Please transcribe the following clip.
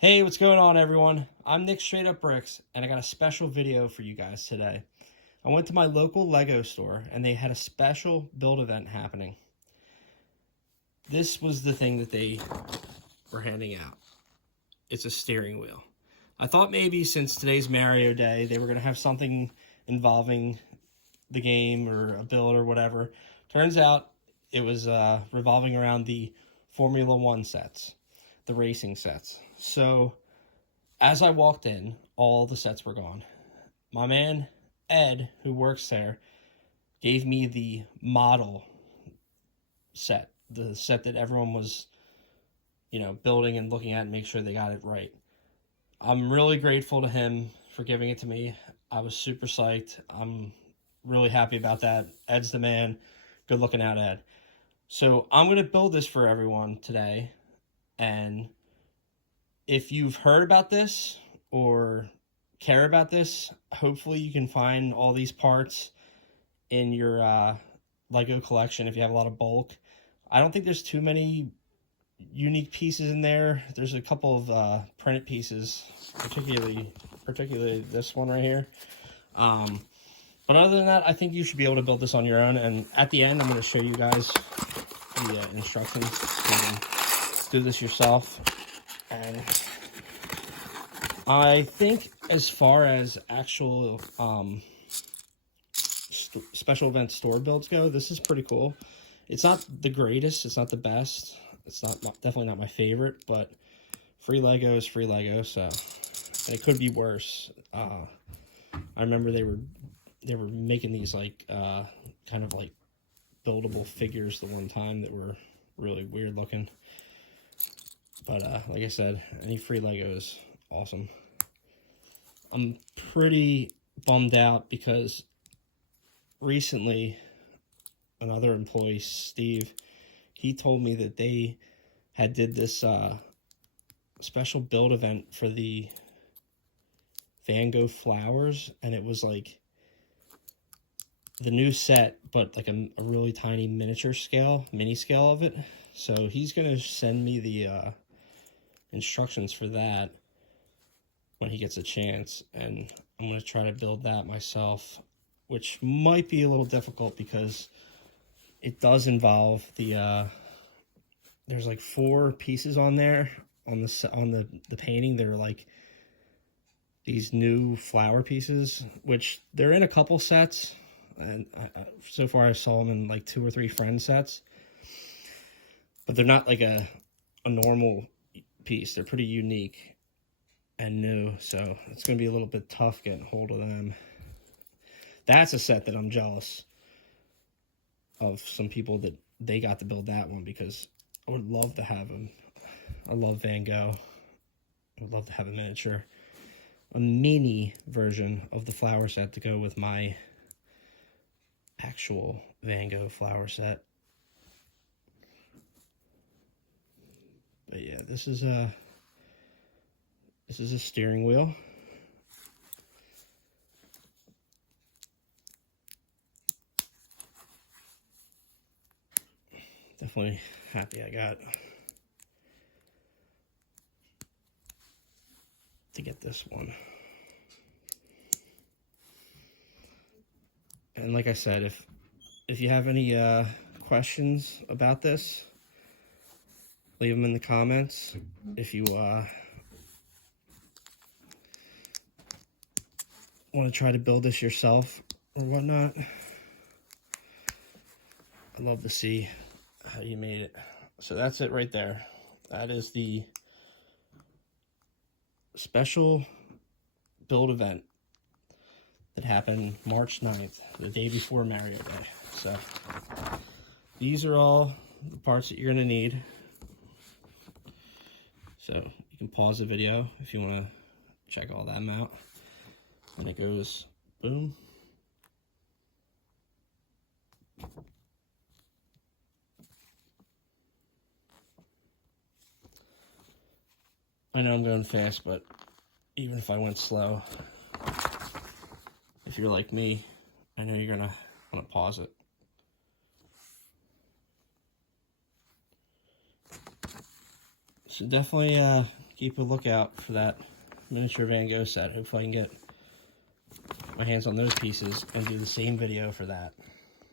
Hey, what's going on, everyone? I'm Nick Straight Up Bricks, and I got a special video for you guys today. I went to my local Lego store, and they had a special build event happening. This was the thing that they were handing out. It's a steering wheel. I thought maybe since today's Mario Day, they were going to have something involving the game or a build or whatever. Turns out it was revolving around the Formula One sets, the racing sets. So as I walked in, all the sets were gone. My man, Ed, who works there, gave me the model set, the set that everyone was, building and looking at and make sure they got it right. I'm really grateful to him for giving it to me. I was super psyched. I'm really happy about that. Ed's the man. Good looking out, Ed. So I'm going to build this for everyone today. And if you've heard about this or care about this, hopefully you can find all these parts in your Lego collection if you have a lot of bulk. I don't think there's too many unique pieces in there. There's a couple of printed pieces, particularly this one right here. But other than that, I think you should be able to build this on your own. And at the end, I'm going to show you guys the instructions. You can do this yourself. And I think as far as actual special event store builds go, this is pretty cool. It's not the greatest. It's not the best. It's definitely not my favorite, but free Lego is free Lego, so and it could be worse. I remember they were making these like kind of like buildable figures the one time that were really weird looking. But like I said, any free Lego is awesome. I'm pretty bummed out because recently another employee, Steve, he told me that they had did this special build event for the Van Gogh flowers, and it was like the new set, but like a really tiny mini scale of it. So he's gonna send me the instructions for that when he gets a chance, and I'm gonna try to build that myself, which might be a little difficult because it does involve the there's like 4 pieces on there on the painting. They're like these new flower pieces, which they're in a couple sets, and so far I saw them in like 2 or 3 friend sets, but they're not like a normal piece. They're pretty unique and new, so it's gonna be a little bit tough getting hold of them. That's a set that I'm jealous of some people that they got to build that one, because I would love to have him. I love Van Gogh. I would love to have a mini version of the flower set to go with my actual Van Gogh flower set. But yeah, this is a steering wheel. Definitely happy I got to get this one. And like I said, if you have any questions about this, leave them in the comments. If you want to try to build this yourself or whatnot, I'd love to see how you made it. So that's it right there. That is the special build event that happened March 9th, the day before Mario Day. So these are all the parts that you're going to need. So you can pause the video if you want to check all that out. And it goes boom. I know I'm going fast, but even if I went slow, if you're like me, I know you're going to want to pause it. So definitely keep a lookout for that miniature Van Gogh set. Hopefully I can get my hands on those pieces and do the same video for that.